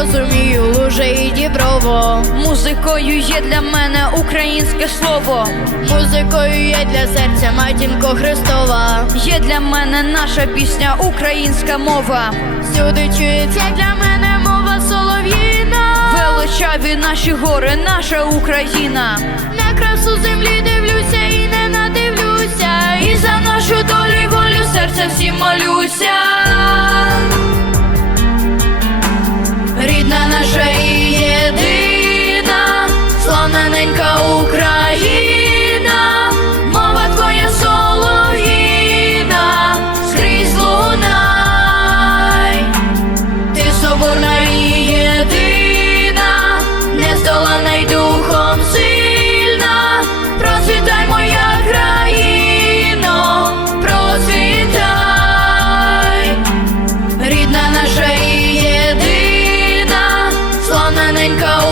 розумію луже і діброво. Музикою є для мене українське слово. Музикою є для серця матінко Христова. Є для мене наша пісня, українська мова. Сюди чується для мене мова солов'їна. Величаві наші гори, наша Україна. На красу землі дивлюся і не надивлюся. І за нашу долю волю серця всім молюся. And cone.